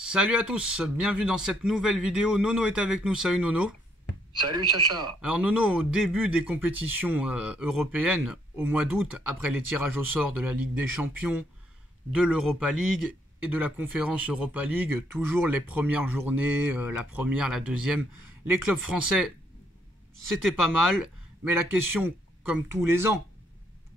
Salut à tous, bienvenue dans cette nouvelle vidéo. Nono est avec nous, salut Nono. Salut Sacha. Alors Nono, au début des compétitions européennes, au mois d'août, après les tirages au sort de la Ligue des Champions, de l'Europa League et de la Conférence Europa League, toujours les premières journées, la première, la deuxième, les clubs français, c'était pas mal, mais la question, comme tous les ans,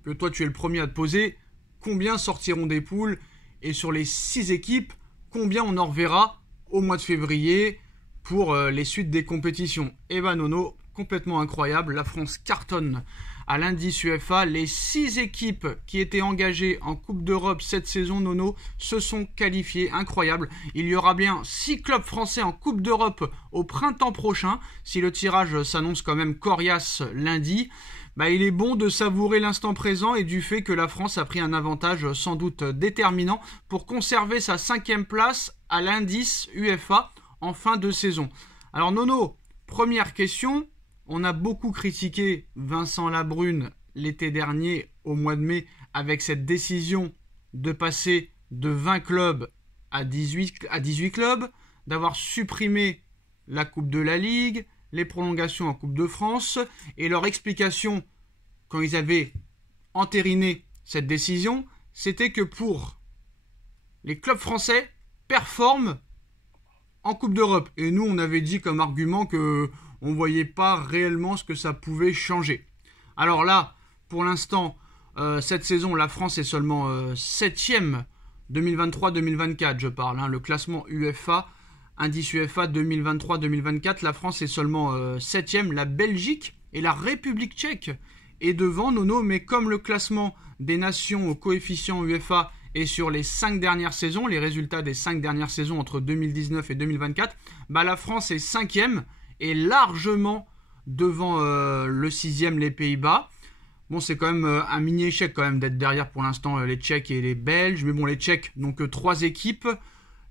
que toi tu es le premier à te poser, combien sortiront des poules? Et sur les 6 équipes, combien on en reverra au mois de février pour les suites des compétitions? Eh ben Nono, complètement incroyable, la France cartonne à l'indice UEFA. Les 6 équipes qui étaient engagées en Coupe d'Europe cette saison, Nono, se sont qualifiées, incroyable. Il y aura bien 6 clubs français en Coupe d'Europe au printemps prochain, si le tirage s'annonce quand même coriace lundi. Il est bon de savourer l'instant présent et du fait que la France a pris un avantage sans doute déterminant pour conserver sa 5e place à l'indice UEFA en fin de saison. Alors Nono, première question, on a beaucoup critiqué Vincent Labrune l'été dernier au mois de mai avec cette décision de passer de 20 clubs à 18 clubs, d'avoir supprimé la Coupe de la Ligue, les prolongations en Coupe de France, et leur explication quand ils avaient entériné cette décision, c'était que pour les clubs français performent en Coupe d'Europe. Et nous, on avait dit comme argument que on voyait pas réellement ce que ça pouvait changer. Alors là, pour l'instant, cette saison, la France est seulement 7e 2023-2024, je parle, le classement UEFA, indice UEFA 2023-2024, la France est seulement 7e, la Belgique et la République tchèque est devant, Nono, mais comme le classement des nations au coefficient UEFA est sur les 5 dernières saisons, les résultats des 5 dernières saisons entre 2019 et 2024, la France est 5e et largement devant le 6e, les Pays-Bas. Bon, c'est quand même un mini-échec quand même d'être derrière pour l'instant les Tchèques et les Belges, mais bon, les Tchèques n'ont que 3 équipes,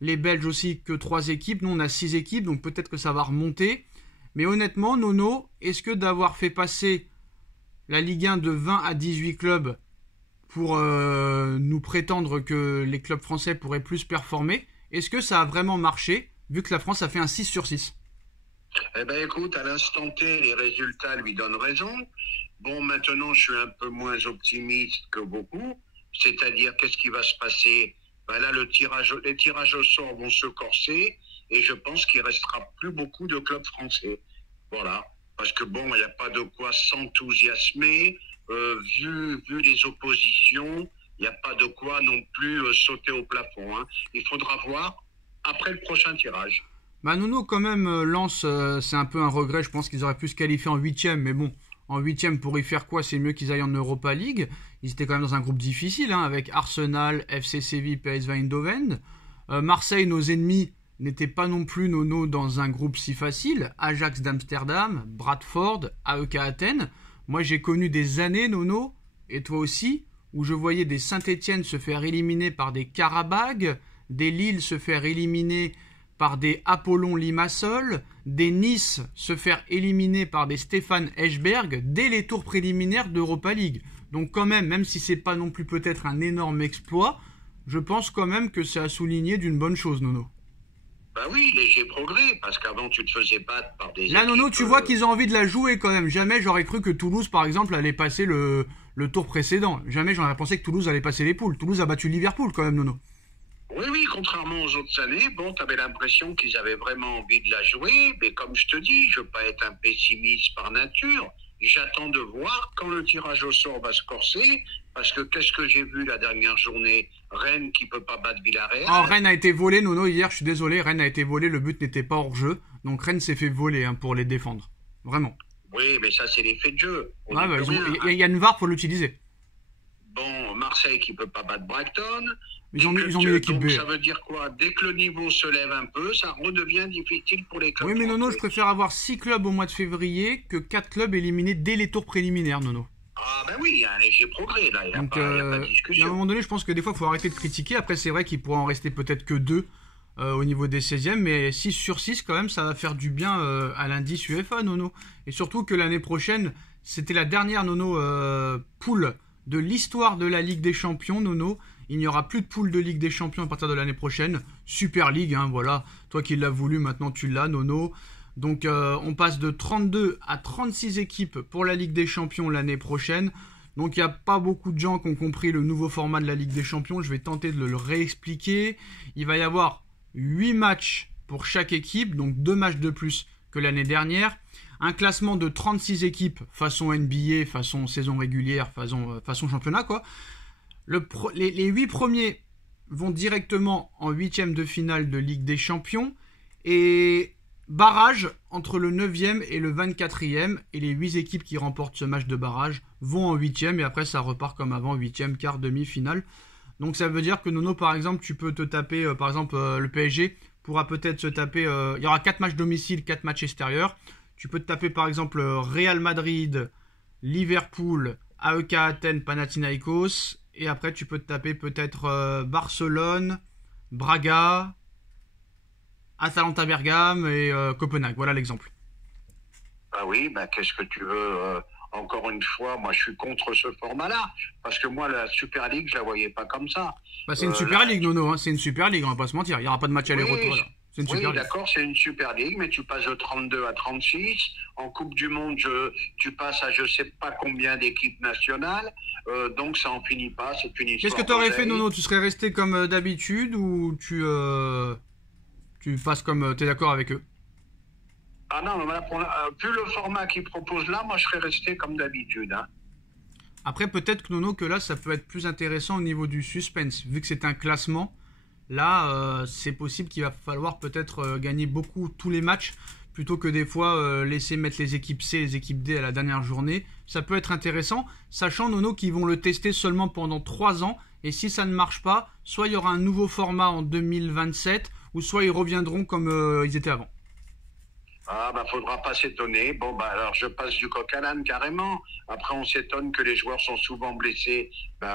les Belges aussi que 3 équipes, nous on a 6 équipes, donc peut-être que ça va remonter. Mais honnêtement, Nono, est-ce que d'avoir fait passer la Ligue 1 de 20 à 18 clubs pour nous prétendre que les clubs français pourraient plus performer, est-ce que ça a vraiment marché, vu que la France a fait un 6 sur 6? Eh ben écoute, à l'instant T, les résultats lui donnent raison. Bon, maintenant, je suis un peu moins optimiste que beaucoup. C'est-à-dire, qu'est-ce qui va se passer? Là, les tirages au sort vont se corser et je pense qu'il restera plus beaucoup de clubs français. Voilà. Parce que bon, il n'y a pas de quoi s'enthousiasmer. Vu les oppositions, il n'y a pas de quoi non plus sauter au plafond. Il faudra voir après le prochain tirage. Nono, quand même, Lens, c'est un peu un regret. Je pense qu'ils auraient pu se qualifier en 8e, mais bon, en 8e, pour y faire quoi? C'est mieux qu'ils aillent en Europa League. Ils étaient quand même dans un groupe difficile, avec Arsenal, FC Séville, PSV Eindhoven. Marseille, nos ennemis, n'étaient pas non plus, Nono, dans un groupe si facile. Ajax d'Amsterdam, Bradford, AEK Athènes. Moi, j'ai connu des années, Nono, et toi aussi, où je voyais des Saint-Étienne se faire éliminer par des Karabag, des Lille se faire éliminer par des Apollon Limassol, des Nice se faire éliminer par des Stéphane Eschberg dès les tours préliminaires d'Europa League. Donc quand même si c'est pas non plus peut-être un énorme exploit, je pense quand même que c'est à souligner d'une bonne chose, Nono. Oui, léger progrès, parce qu'avant tu te faisais battre par des Là, équipes, Nono, tu vois qu'ils ont envie de la jouer quand même. Jamais j'aurais cru que Toulouse, par exemple, allait passer le tour précédent. Jamais j'aurais pensé que Toulouse allait passer les poules. Toulouse a battu Liverpool quand même, Nono. Oui, contrairement aux autres années, bon, tu avais l'impression qu'ils avaient vraiment envie de la jouer, mais comme je te dis, je ne veux pas être un pessimiste par nature. J'attends de voir quand le tirage au sort va se corser, parce que qu'est-ce que j'ai vu la dernière journée? Rennes qui peut pas battre Villarreal. Rennes a été volé, Nono, hier, je suis désolé, Rennes a été volé, le but n'était pas hors jeu, donc Rennes s'est fait voler pour les défendre. Vraiment. Oui, mais ça c'est l'effet de jeu. Il y a une VAR pour l'utiliser. Bon, Marseille qui peut pas battre Brighton. Ils ont mis l'équipe B. Ça veut dire quoi? Dès que le niveau se lève un peu, ça redevient difficile pour les clubs. Oui, mais Nono, je préfère avoir 6 clubs au mois de février que 4 clubs éliminés dès les tours préliminaires, Nono. Oui, il y a un léger progrès, là, il n'y a pas de discussion. À un moment donné, je pense que des fois, il faut arrêter de critiquer. Après, c'est vrai qu'il pourrait en rester peut-être que 2 au niveau des 16e, mais 6 sur 6, quand même, ça va faire du bien à l'indice UEFA, Nono. Et surtout que l'année prochaine, c'était la dernière, Nono, poule de l'histoire de la Ligue des Champions, Nono. Il n'y aura plus de poule de Ligue des Champions à partir de l'année prochaine. Super League, hein, voilà. Toi qui l'as voulu, maintenant tu l'as, Nono. Donc on passe de 32 à 36 équipes pour la Ligue des Champions l'année prochaine. Donc il n'y a pas beaucoup de gens qui ont compris le nouveau format de la Ligue des Champions. Je vais tenter de le réexpliquer. Il va y avoir 8 matchs pour chaque équipe, donc 2 matchs de plus que l'année dernière. Un classement de 36 équipes façon NBA, façon saison régulière, façon championnat, quoi. Les 8 premiers vont directement en 8e de finale de Ligue des Champions. Et barrage entre le 9e et le 24e. Et les 8 équipes qui remportent ce match de barrage vont en 8e. Et après, ça repart comme avant, 8e, quart, demi-finale. Donc ça veut dire que Nono, par exemple, tu peux te taper, le PSG pourra peut-être se taper... il y aura 4 matchs domicile, 4 matchs extérieurs. Tu peux te taper, par exemple, Real Madrid, Liverpool, AEK Athènes, Panathinaikos. Et après, tu peux te taper peut-être Barcelone, Braga, Atalanta Bergame et Copenhague. Voilà l'exemple. Ah oui, qu'est-ce que tu veux encore une fois, moi je suis contre ce format-là. Parce que moi, la Super League, je la voyais pas comme ça. C'est une Super League, Nono. Hein, c'est une Super League, on va pas se mentir. Il n'y aura pas de match aller-retour là. Oui, d'accord, c'est une Super League, mais tu passes de 32 à 36. En Coupe du Monde, tu passes à je sais pas combien d'équipes nationales. Donc ça en finit pas, c'est une histoire. Qu'est-ce que tu aurais fait, Nono? Tu serais resté comme d'habitude ou tu passes comme... T'es d'accord avec eux? Ah non, plus le format qu'ils proposent là, moi je serais resté comme d'habitude. Hein. Après, peut-être, Nono, que là, ça peut être plus intéressant au niveau du suspense. Vu que c'est un classement, là, c'est possible qu'il va falloir peut-être gagner beaucoup tous les matchs, plutôt que des fois laisser mettre les équipes C et les équipes D à la dernière journée. Ça peut être intéressant, sachant, Nono, qu'ils vont le tester seulement pendant 3 ans. Et si ça ne marche pas, soit il y aura un nouveau format en 2027, ou soit ils reviendront comme ils étaient avant. Ah, faudra pas s'étonner. Bon, alors je passe du coq à l'âne carrément. Après, on s'étonne que les joueurs sont souvent blessés.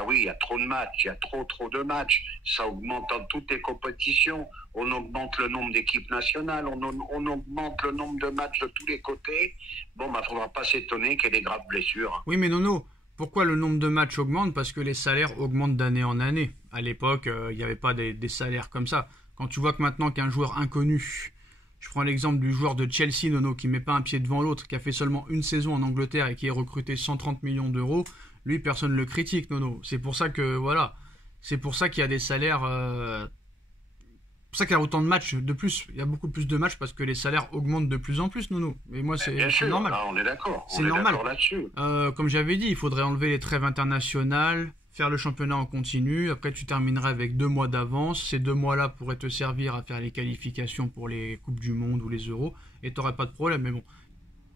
Oui, il y a trop de matchs, il y a trop de matchs. Ça augmente dans toutes les compétitions. On augmente le nombre d'équipes nationales, on augmente le nombre de matchs de tous les côtés. Bon, faudra pas s'étonner qu'il y ait des graves blessures. Oui, mais Nono, pourquoi le nombre de matchs augmente? Parce que les salaires augmentent d'année en année. À l'époque, il n'y avait pas des salaires comme ça. Quand tu vois que maintenant qu'un joueur inconnu... Je prends l'exemple du joueur de Chelsea, Nono, qui met pas un pied devant l'autre, qui a fait seulement une saison en Angleterre et qui est recruté 130 millions d'euros. Lui, personne ne le critique, Nono. C'est pour ça que, voilà, c'est pour ça qu'il y a des salaires... C'est pour ça qu'il y a autant de matchs de plus. Il y a beaucoup plus de matchs parce que les salaires augmentent de plus en plus, Nono. Et moi, c'est normal. Là, on est d'accord. C'est normal. Là-dessus. Comme j'avais dit, il faudrait enlever les trêves internationales, faire le championnat en continu. Après, tu terminerais avec 2 mois d'avance. Ces 2 mois-là pourraient te servir à faire les qualifications pour les Coupes du Monde ou les Euros. Et tu n'aurais pas de problème. Mais bon,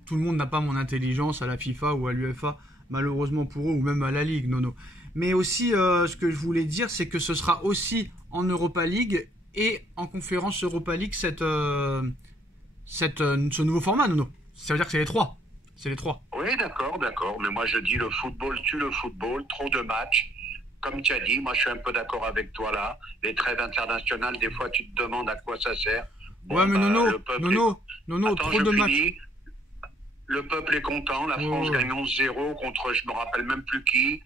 tout le monde n'a pas mon intelligence à la FIFA ou à l'UEFA, malheureusement pour eux, ou même à la Ligue, Nono. Mais aussi, ce que je voulais dire, c'est que ce sera aussi en Europa League et en conférence Europa League ce nouveau format, Nono. Ça veut dire que c'est les 3. C'est les 3. Oui, d'accord. Mais moi, je dis le football tue le football. Trop de matchs. Comme tu as dit, moi, je suis un peu d'accord avec toi là. Les trêves internationales, des fois, tu te demandes à quoi ça sert. Bon, ouais, mais Nono, trop de matchs. Le peuple est content. La France gagne 11-0 contre, je me rappelle même plus qui.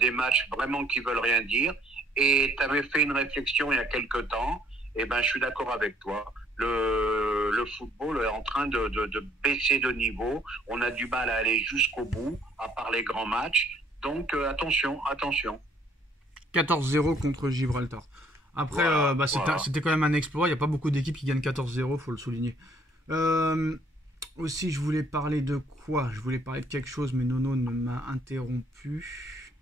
Des matchs vraiment qui veulent rien dire. Et tu avais fait une réflexion il y a quelque temps. Et je suis d'accord avec toi. Le football est en train de baisser de niveau. On a du mal à aller jusqu'au bout, à part les grands matchs. Donc, attention. 14-0 contre Gibraltar. Après, c'était quand même un exploit. Il n'y a pas beaucoup d'équipes qui gagnent 14-0, faut le souligner. Aussi, je voulais parler de quoi? Je voulais parler de quelque chose, mais Nono ne m'a interrompu.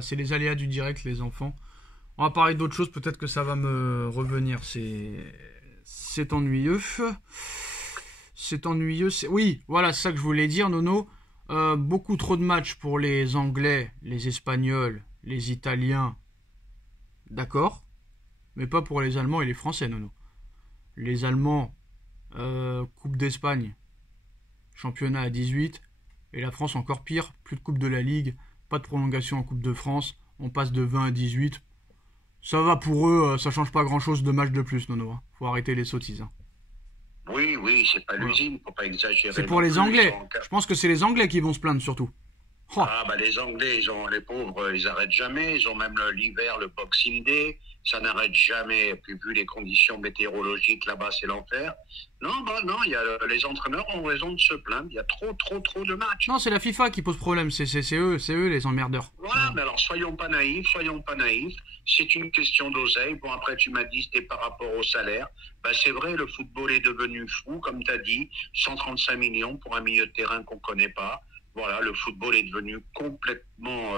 C'est les aléas du direct, les enfants. On va parler d'autre chose, peut-être que ça va me revenir. C'est ennuyeux. Oui, voilà, c'est ça que je voulais dire, Nono. Beaucoup trop de matchs pour les Anglais, les Espagnols, les Italiens. D'accord. Mais pas pour les Allemands et les Français, Nono. Les Allemands, Coupe d'Espagne, championnat à 18. Et la France encore pire, plus de Coupe de la Ligue, pas de prolongation en Coupe de France. On passe de 20 à 18. Ça va pour eux, ça change pas grand-chose de match de plus, Nono. Faut arrêter les sottises. Oui, c'est pas l'usine, faut pas exagérer. C'est pour les Anglais. Je pense que c'est les Anglais qui vont se plaindre surtout. Oh. Ah, bah, les Anglais, les pauvres, ils arrêtent jamais. Ils ont même l'hiver, le Boxing Day. Ça n'arrête jamais. Et puis, vu les conditions météorologiques là-bas, c'est l'enfer. Non, bah, non, les entraîneurs ont raison de se plaindre. Il y a trop de matchs. Non, c'est la FIFA qui pose problème. C'est eux les emmerdeurs. Voilà, mais alors soyons pas naïfs. C'est une question d'oseille. Bon, après, tu m'as dit c'était par rapport au salaire. Bah, c'est vrai, le football est devenu fou, comme tu as dit. 135 millions pour un milieu de terrain qu'on connaît pas. Voilà, le football est devenu complètement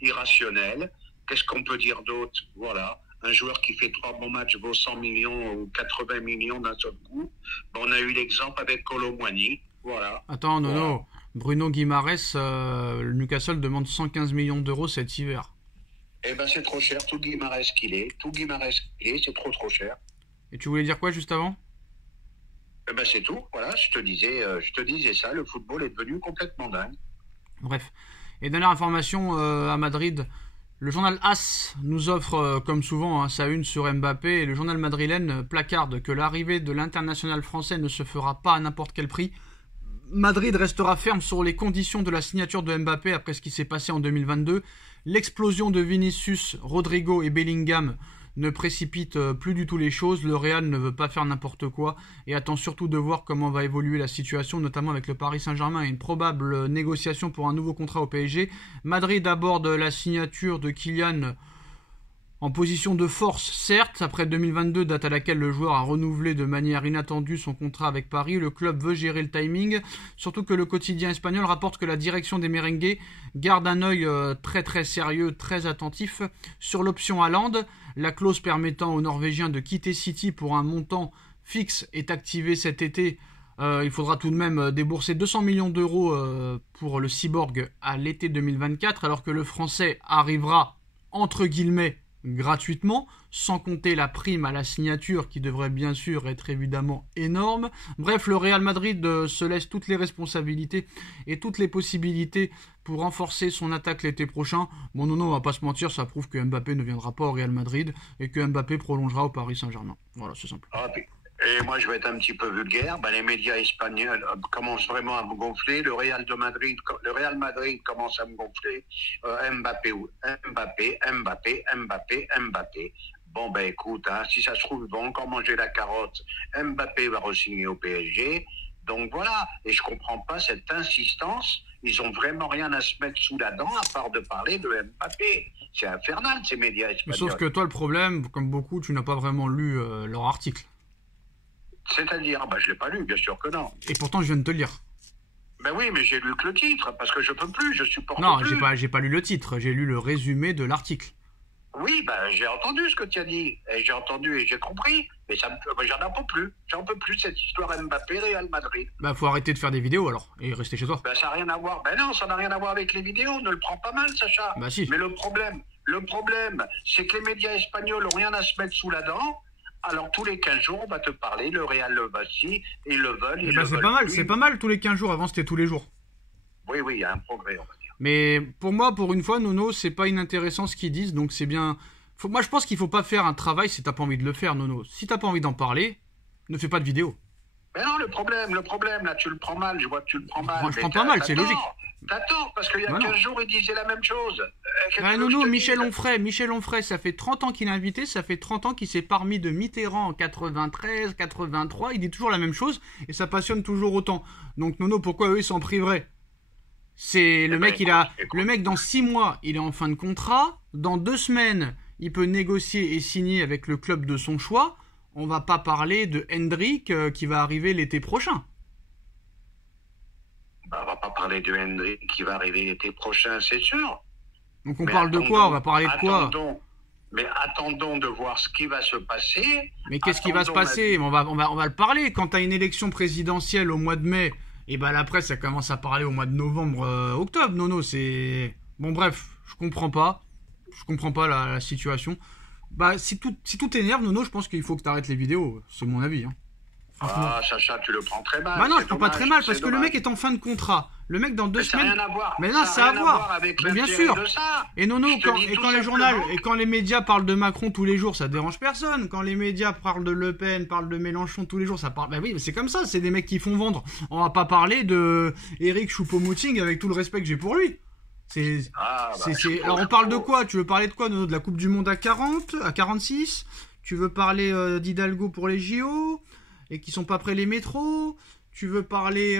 irrationnel. Qu'est-ce qu'on peut dire d'autre? Voilà, un joueur qui fait 3 bons matchs vaut 100 millions ou 80 millions d'un seul coup. Bon, on a eu l'exemple avec Kolo Muani. Voilà. Attends, Nono. Voilà. Bruno Guimaraes, le Newcastle demande 115 millions d'euros cet hiver. Eh ben, c'est trop cher. Tout Guimaraes qu'il est, c'est trop cher. Et tu voulais dire quoi juste avant? Eh ben, c'est tout. Voilà, je te disais ça. Le football est devenu complètement dingue. Bref. Et dernière information, à Madrid, le journal AS nous offre, comme souvent, sa une sur Mbappé, et le journal madrilène placarde que l'arrivée de l'international français ne se fera pas à n'importe quel prix. Madrid restera ferme sur les conditions de la signature de Mbappé après ce qui s'est passé en 2022. L'explosion de Vinicius, Rodrigo et Bellingham ne précipite plus du tout les choses. Le Real ne veut pas faire n'importe quoi et attend surtout de voir comment va évoluer la situation, notamment avec le Paris Saint-Germain et une probable négociation pour un nouveau contrat au PSG. Madrid aborde la signature de Kylian en position de force, certes, après 2022, date à laquelle le joueur a renouvelé de manière inattendue son contrat avec Paris. Le club veut gérer le timing, surtout que le quotidien espagnol rapporte que la direction des merengues garde un œil très sérieux, très attentif sur l'option Haaland. La clause permettant aux Norvégiens de quitter City pour un montant fixe est activée cet été. Il faudra tout de même débourser 200 millions d'euros pour le cyborg à l'été 2024, alors que le français arrivera, entre guillemets, gratuitement, sans compter la prime à la signature qui devrait bien sûr être évidemment énorme. Bref, le Real Madrid se laisse toutes les responsabilités et toutes les possibilités pour renforcer son attaque l'été prochain. Bon, non, on va pas se mentir, ça prouve que Mbappé ne viendra pas au Real Madrid et que Mbappé prolongera au Paris Saint-Germain. Voilà, c'est simple. Et moi, je vais être un petit peu vulgaire. Les médias espagnols commencent vraiment à me gonfler. Le Real Madrid commence à me gonfler. Mbappé. Bon, écoute, si ça se trouve, ils vont encore manger la carotte. Mbappé va re-signer au PSG. Donc voilà. Et je comprends pas cette insistance. Ils ont vraiment rien à se mettre sous la dent à part de parler de Mbappé. C'est infernal, ces médias espagnols. Sauf que toi, le problème, comme beaucoup, tu n'as pas vraiment lu leur article. C'est-à-dire, je l'ai pas lu, bien sûr que non. Et pourtant, je viens de te le lire. Ben oui, mais j'ai lu que le titre, parce que je peux plus, je supporte plus. Non, j'ai pas lu le titre, j'ai lu le résumé de l'article. Oui, j'ai entendu ce que tu as dit, et j'ai entendu et j'ai compris, mais j'en peux plus. J'en peux plus, cette histoire Mbappé, Real Madrid. Faut arrêter de faire des vidéos alors, et rester chez toi. Ça n'a rien à voir. Non, ça n'a rien à voir avec les vidéos, ne le prends pas mal, Sacha. Si. Mais le problème, c'est que les médias espagnols n'ont rien à se mettre sous la dent. Alors, tous les 15 jours, on va te parler, le Real le voici, ils le veulent, c'est pas mal tous les 15 jours, avant c'était tous les jours. Oui, il y a un progrès, on va dire. Mais pour moi, pour une fois, Nono, c'est pas inintéressant ce qu'ils disent, donc c'est bien... Moi, je pense qu'il faut pas faire un travail si t'as pas envie de le faire, Nono. Si t'as pas envie d'en parler, ne fais pas de vidéo. Mais non, le problème, là, tu le prends mal, je vois que tu le prends mal. Moi, je prends pas mal, c'est logique. T'attends, parce qu'il y a 15 jours, il disait la même chose. Nono, Michel Onfray, ça fait 30 ans qu'il est invité, ça fait 30 ans qu'il s'est parmi de Mitterrand en 93, 83, il dit toujours la même chose, et ça passionne toujours autant. Donc, Nono, pourquoi eux, ils s'en priveraient? C'est le mec, le mec, dans 6 mois, il est en fin de contrat, dans 2 semaines, il peut négocier et signer avec le club de son choix. On va pas parler de Hendrik qui va arriver l'été prochain. On va pas parler de Hendrik qui va arriver l'été prochain, c'est sûr. Donc on parle de quoi? On va parler de quoi? Mais attendons de voir ce qui va se passer. Mais qu'est-ce qui va se passer? On va le parler. Quand tu as une élection présidentielle au mois de mai, et la presse, ça commence à parler au mois de novembre, octobre. Non, c'est... Bon, bref, je comprends pas. La situation. Si tout t'énerve, Nono, je pense qu'il faut que tu arrêtes les vidéos. C'est mon avis. Sacha, tu le prends très mal. Non, je prends pas très mal, parce que le mec est en fin de contrat. Le mec, dans 2 semaines... Ça n'a rien à voir. Mais non, ça a à voir avec mais bien l'intérêt sûr. de ça. Et Nono, quand les journaux et quand les médias parlent de Macron tous les jours, ça dérange personne. Quand les médias parlent de Le Pen, parlent de Mélenchon tous les jours, ça parle... Bah oui, mais c'est comme ça, c'est des mecs qui font vendre. On va pas parler de Éric Choupo-Moting avec tout le respect que j'ai pour lui. Alors on parle de quoi? Tu veux parler de quoi, Nono? De la Coupe du Monde à 40, à 46? Tu veux parler d'Hidalgo pour les JO? Et qui sont pas près les métros? Tu veux parler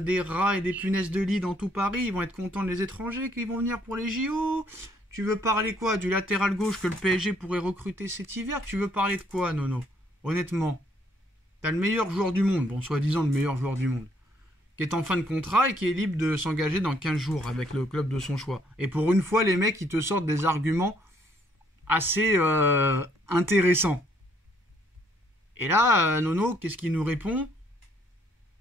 des rats et des punaises de lit dans tout Paris? Ils vont être contents les étrangers qui vont venir pour les JO. Tu veux parler quoi? Du latéral gauche que le PSG pourrait recruter cet hiver? Tu veux parler de quoi, Nono? Honnêtement. T'as le meilleur joueur du monde, bon, soi-disant le meilleur joueur du monde, qui est en fin de contrat et qui est libre de s'engager dans 15 jours avec le club de son choix. Et pour une fois, les mecs, ils te sortent des arguments assez intéressants. Et là, Nono, qu'est-ce qu'il nous répond?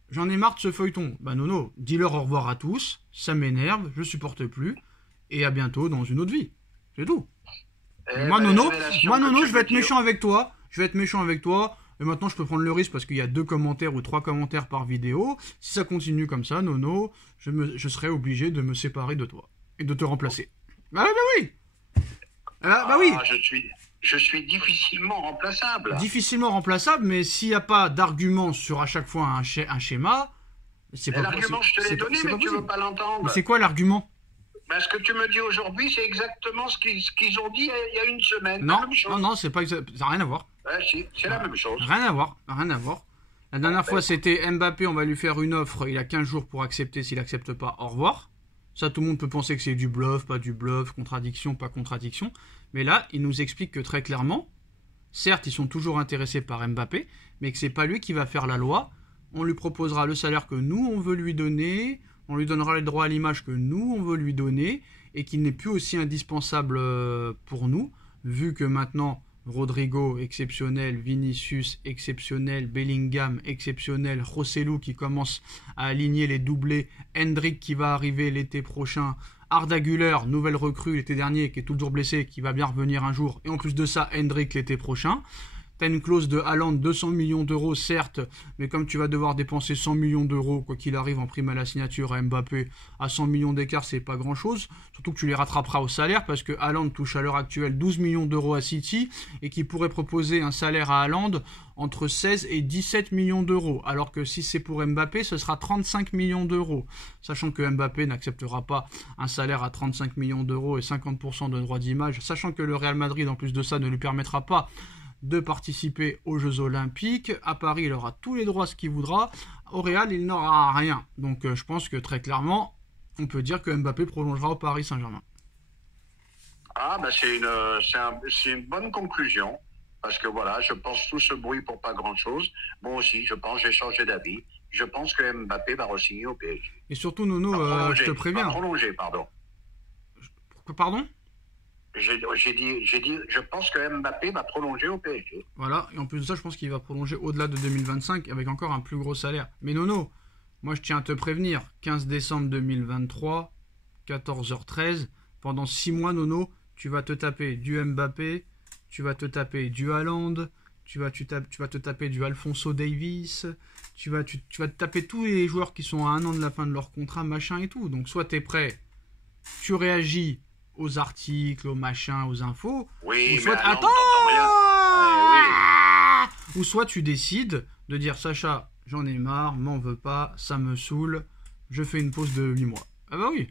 J'en ai marre de ce feuilleton. Bah Nono, dis-leur au revoir à tous, ça m'énerve, je supporte plus, et à bientôt dans une autre vie. C'est tout. Moi Nono, je vais être méchant avec toi, et maintenant je peux prendre le risque parce qu'il y a 2 commentaires ou 3 commentaires par vidéo. Si ça continue comme ça, Nono, je serai obligé de me séparer de toi, et de te remplacer. Bah oui. Bah oui. Je suis difficilement remplaçable. Difficilement remplaçable, mais s'il n'y a pas d'argument sur à chaque fois un schéma, c'est pas possible. L'argument, je te l'ai donné, mais tu ne veux pas l'entendre. Mais c'est quoi l'argument? Ce que tu me dis aujourd'hui, c'est exactement ce qu'ils ont dit il y a une semaine. Non, c'est pas exact. Ça n'a rien à voir. Si, c'est la même chose. Rien à voir. La dernière fois, c'était Mbappé, on va lui faire une offre, il a 15 jours pour accepter, s'il n'accepte pas, au revoir. Ça, tout le monde peut penser que c'est du bluff, pas du bluff, contradiction, pas contradiction. Mais là, il nous explique que très clairement, certes, ils sont toujours intéressés par Mbappé, mais que c'est pas lui qui va faire la loi. On lui proposera le salaire que nous, on veut lui donner, on lui donnera les droits à l'image que nous, on veut lui donner, et qu'il n'est plus aussi indispensable pour nous, vu que maintenant, Rodrigo, exceptionnel, Vinicius, exceptionnel, Bellingham, exceptionnel, Joselu qui commence à aligner les doublés, Hendrick qui va arriver l'été prochain, Arda Güler, nouvelle recrue l'été dernier, qui est toujours blessé, qui va bien revenir un jour, et en plus de ça, Hendrick l'été prochain. T'as une clause de Haaland, 200 millions d'euros, certes, mais comme tu vas devoir dépenser 100 millions d'euros, quoi qu'il arrive en prime à la signature à Mbappé, à 100 millions d'écart, c'est pas grand-chose. Surtout que tu les rattraperas au salaire, parce que Haaland touche à l'heure actuelle 12 millions d'euros à City, et qui pourrait proposer un salaire à Haaland entre 16 et 17 millions d'euros. Alors que si c'est pour Mbappé, ce sera 35 millions d'euros. Sachant que Mbappé n'acceptera pas un salaire à 35 millions d'euros et 50% de droits d'image, sachant que le Real Madrid, en plus de ça, ne lui permettra pas de participer aux Jeux Olympiques. À Paris, il aura tous les droits ce qu'il voudra. Au Real, il n'aura rien. Donc je pense que très clairement, on peut dire que Mbappé prolongera au Paris Saint-Germain. C'est une bonne conclusion. Parce que voilà, je pense tout ce bruit pour pas grand-chose. Moi aussi, j'ai changé d'avis. Je pense que Mbappé va re-signer au PSG. Et surtout, Nono, je te préviens. Prolonger, pardon. Pardon ? J'ai dit, je pense que Mbappé va prolonger au PSG. Voilà, et en plus de ça, je pense qu'il va prolonger au-delà de 2025 avec encore un plus gros salaire. Mais Nono, moi je tiens à te prévenir, 15 décembre 2023, 14h13, pendant 6 mois, Nono, tu vas te taper du Mbappé, tu vas te taper du Haaland, tu vas te taper du Alphonso Davies, tu vas te taper tous les joueurs qui sont à 1 an de la fin de leur contrat, machin et tout. Donc soit tu es prêt, tu réagis aux articles, aux machins, aux infos. Oui, ou soit mais oui. Ou soit tu décides de dire Sacha, j'en ai marre, m'en veux pas, ça me saoule, je fais une pause de 8 mois. Ah bah oui.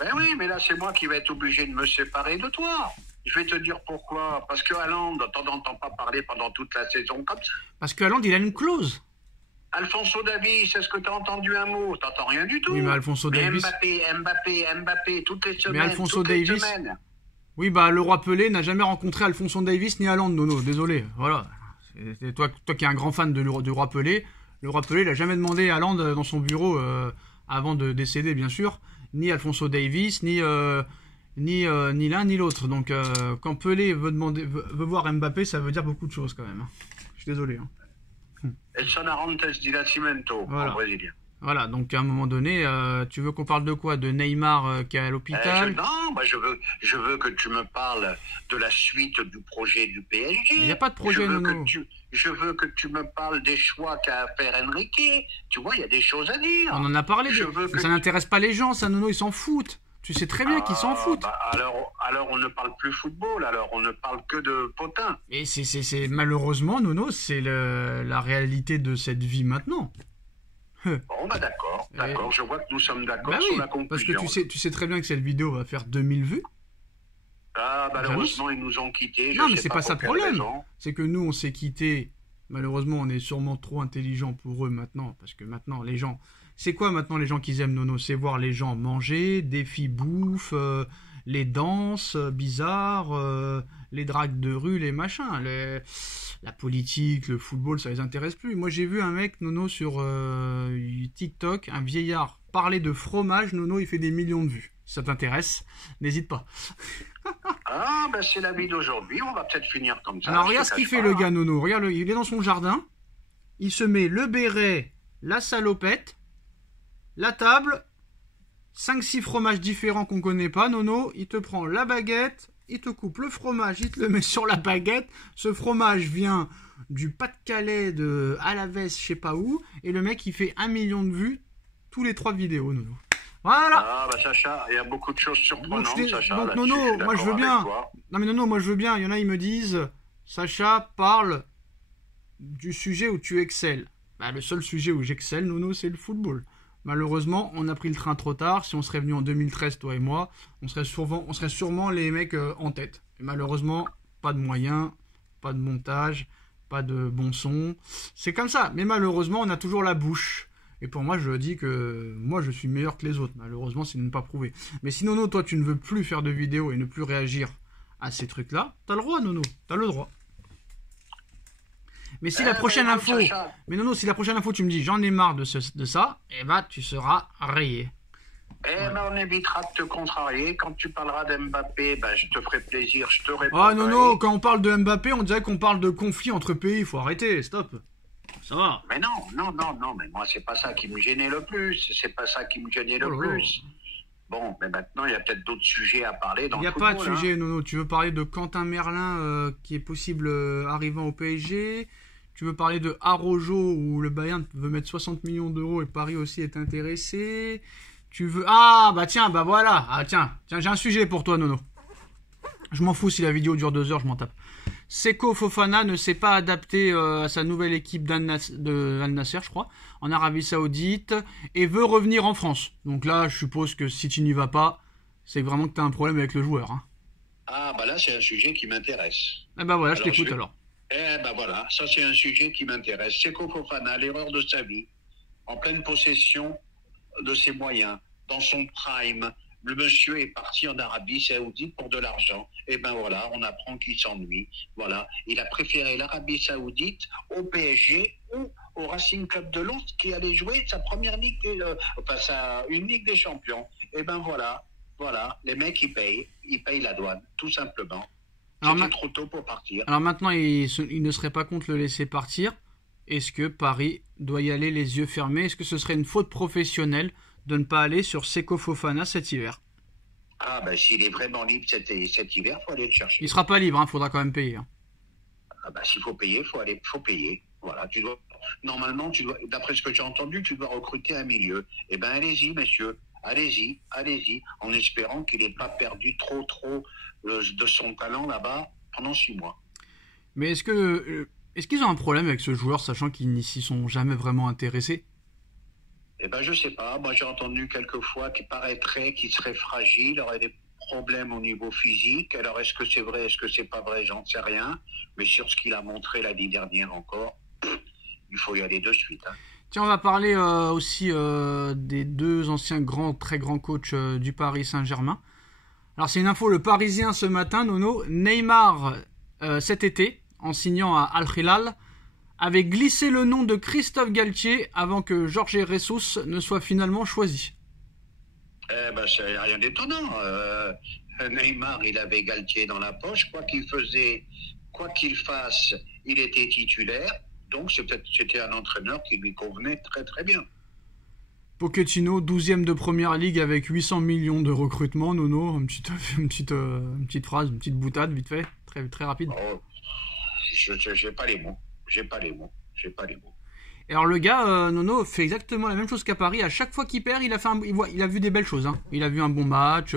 Ben oui, mais là c'est moi qui vais être obligé de me séparer de toi. Je vais te dire pourquoi. Parce que Haaland, t'en entends pas parler pendant toute la saison comme ça. Parce que Haaland, il a une clause. Alphonso Davies, est-ce que tu as entendu un mot? T'entends rien du tout. Oui, mais Alphonso Davies... Mbappé, toutes les semaines. Mais Alphonso Davies... Oui, bah le roi Pelé n'a jamais rencontré Alphonso Davies ni Haaland, Nono, désolé. Voilà. C'est toi qui es un grand fan du roi Pelé. Le roi Pelé, il n'a jamais demandé à Haaland dans son bureau, avant de décéder, bien sûr, ni Alphonso Davies, ni l'un ni l'autre. Donc, quand Pelé veut voir Mbappé, ça veut dire beaucoup de choses, quand même. Je suis désolé. El son Arantes di Nascimento, en brésilien. Voilà, donc à un moment donné, tu veux qu'on parle de quoi? De Neymar qui est à l'hôpital? Non, moi je veux que tu me parles de la suite du projet du Il n'y a PSG. pas de projet, Nono. Je veux que tu me parles des choix qu'a fait Enrique. Tu vois, il y a des choses à dire. On en a parlé, Je de... veux mais que ça n'intéresse pas les gens, ça, Nono, ils s'en foutent. Tu sais très bien qu'ils s'en foutent. bah, alors on ne parle plus football, alors on ne parle que de potin. Et malheureusement, Nono, c'est la réalité de cette vie maintenant. Bon, bah d'accord, je vois que nous sommes d'accord Bah sur oui, la parce que conclusion. tu sais très bien que cette vidéo va faire 2000 vues. Ah, malheureusement, ils nous ont quittés, je Non, mais sais c'est pas ça le pour quelle problème. raison. C'est que nous, on s'est quittés. Malheureusement, on est sûrement trop intelligents pour eux maintenant. Parce que maintenant, les gens. C'est quoi maintenant les gens qu'ils aiment, Nono? C'est voir les gens manger, des filles bouffent, les danses bizarres, les dragues de rue, les machins. La politique, le football, ça les intéresse plus. Moi, j'ai vu un mec, Nono, sur TikTok, un vieillard, parler de fromage. Nono, il fait des millions de vues. Si ça t'intéresse, n'hésite pas. Ah, ben c'est la vie d'aujourd'hui, on va peut-être finir comme ça. Alors je regarde te ce qu'il cache fait pas, le hein. gars Nono, regarde, il est dans son jardin, il se met le béret, la salopette, la table, 5-6 fromages différents qu'on connaît pas, Nono, il te prend la baguette, il te coupe le fromage, il te le met sur la baguette, ce fromage vient du Pas-de-Calais, de Alavés, je sais pas où, et le mec il fait 1 million de vues tous les 3 vidéos, Nono. Voilà. Ah, bah Sacha, il y a beaucoup de choses surprenantes, Sacha. Donc là-dessus, Nono, je suis moi je veux d'accord bien. avec toi. Non mais Nono, moi je veux bien. Il y en a, ils me disent, Sacha parle du sujet où tu excelles. Bah, le seul sujet où j'excelle, Nono, c'est le football. Malheureusement, on a pris le train trop tard. Si on serait venu en 2013, toi et moi, on serait sûrement les mecs en tête. Et malheureusement, pas de moyens, pas de montage, pas de bon son. C'est comme ça. Mais malheureusement, on a toujours la bouche. Et pour moi, je dis que moi, je suis meilleur que les autres. Malheureusement, c'est ne pas prouver. Mais si Nono, toi, tu ne veux plus faire de vidéos et ne plus réagir à ces trucs-là, t'as le droit, Nono. T'as le droit. Mais si la prochaine écoute, info... Sacha, Mais Nono, si la prochaine info, tu me dis j'en ai marre de ça, eh ben, tu seras rayé. ben, on évitera de te contrarier. Quand tu parleras d'Mbappé, ben, je te ferai plaisir, je te répondrai. Ah Nono, quand on parle de Mbappé, on dirait qu'on parle de conflit entre pays. Faut arrêter, stop. Ça va. Mais non, mais moi, c'est pas ça qui me gênait le plus. C'est pas ça qui me gênait le Oh là là. plus. Bon, mais maintenant, il y a peut-être d'autres sujets à parler dans Il n'y le a football. pas de sujet, Nono. Tu veux parler de Quentin Merlin qui est possible arrivant au PSG. Tu veux parler de Arojo où le Bayern veut mettre 60 millions d'euros et Paris aussi est intéressé. Tu veux... Ah, bah tiens, bah voilà. Ah, tiens, j'ai un sujet pour toi, Nono. Je m'en fous si la vidéo dure 2 heures, je m'en tape. Seko Fofana ne s'est pas adapté à sa nouvelle équipe de Al Nasser, je crois, en Arabie Saoudite, et veut revenir en France. Donc là, je suppose que si tu n'y vas pas, c'est vraiment que tu as un problème avec le joueur. Hein. Ah, bah là, c'est un sujet qui m'intéresse. Eh ben voilà, je Alors, t'écoute je vais- alors. Eh ben voilà, ça c'est un sujet qui m'intéresse. Seko Fofana, l'erreur de sa vie, en pleine possession de ses moyens, dans son prime. Le monsieur est parti en Arabie Saoudite pour de l'argent. Et ben voilà, on apprend qu'il s'ennuie. Voilà, il a préféré l'Arabie Saoudite au PSG ou au Racing Club de Lens qui allait jouer sa première ligue, une ligue des champions. Et ben voilà, les mecs ils payent la douane, tout simplement. Alors, C'était trop tôt pour partir. Alors maintenant, il ne serait pas contre le laisser partir. Est-ce que Paris doit y aller les yeux fermés? Est-ce que ce serait une faute professionnelle de ne pas aller sur Seko Fofana cet hiver? Ah ben s'il est vraiment libre cet hiver, faut aller le chercher. Il sera pas libre, il faudra quand même payer. Hein. Ah bah, s'il faut payer, faut payer. Voilà, normalement, d'après ce que j'ai entendu, tu dois recruter un milieu. Eh ben, allez-y, messieurs. Allez-y, en espérant qu'il n'ait pas perdu trop de son talent là-bas pendant 6 mois. Mais est-ce qu'ils ont un problème avec ce joueur, sachant qu'ils n'y s'y sont jamais vraiment intéressés? Eh ben, je sais pas. Moi, j'ai entendu quelquefois qu'il paraîtrait qu'il serait fragile, aurait des problèmes au niveau physique. Alors, est-ce que c'est vrai, est-ce que c'est pas vrai, j'en sais rien. Mais sur ce qu'il a montré l'année dernière encore, il faut y aller de suite. Hein. Tiens, on va parler aussi des 2 anciens très grands coachs du Paris Saint-Germain. Alors, c'est une info, le Parisien ce matin, Nono. Neymar, cet été, en signant à Al Hilal, avait glissé le nom de Christophe Galtier avant que Jorge Jesus ne soit finalement choisi. Eh ben, c'est rien d'étonnant. Neymar, il avait Galtier dans la poche. Quoi qu'il fasse, il était titulaire. Donc, c'était un entraîneur qui lui convenait très, très bien. Pochettino, 12e de première ligue avec 800 millions de recrutement. Nono, une petite phrase, une petite boutade vite fait, très rapide. Oh, j'ai pas les mots. J'ai pas les mots. Et alors le gars, Nono, fait exactement la même chose qu'à Paris. À chaque fois qu'il perd, il a vu des belles choses. Hein. Il a vu un bon match.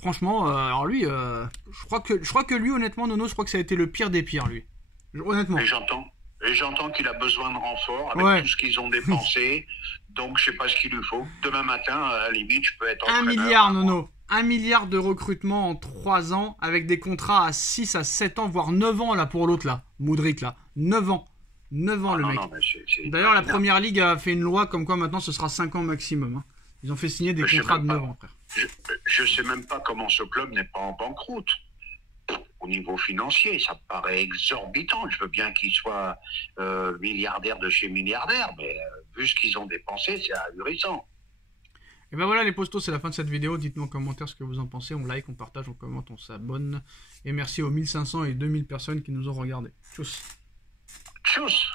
Franchement, alors lui, je crois que lui, honnêtement, Nono, je crois que ça a été le pire des pires, lui. Honnêtement. Et j'entends qu'il a besoin de renfort avec tout ce qu'ils ont dépensé. Donc, je sais pas ce qu'il lui faut. Demain matin, à la limite, je peux être entraîneur. 1 milliard, Nono. 1 milliard de recrutement en 3 ans avec des contrats à 6 à 7 ans, voire 9 ans là pour l'autre là. Moudric là. 9 ans. 9 ans le mec. D'ailleurs, la première ligue a fait une loi comme quoi maintenant ce sera 5 ans maximum. Hein. Ils ont fait signer des contrats de 9 ans, frère. Je sais même pas comment ce club n'est pas en banqueroute. Au niveau financier, ça me paraît exorbitant. Je veux bien qu'ils soient milliardaires de chez milliardaires, mais vu ce qu'ils ont dépensé, c'est ahurissant. Et ben voilà les postos, c'est la fin de cette vidéo. Dites-nous en commentaire ce que vous en pensez. On like, on partage, on commente, on s'abonne. Et merci aux 1500 et 2000 personnes qui nous ont regardés. Tchuss. Tchuss.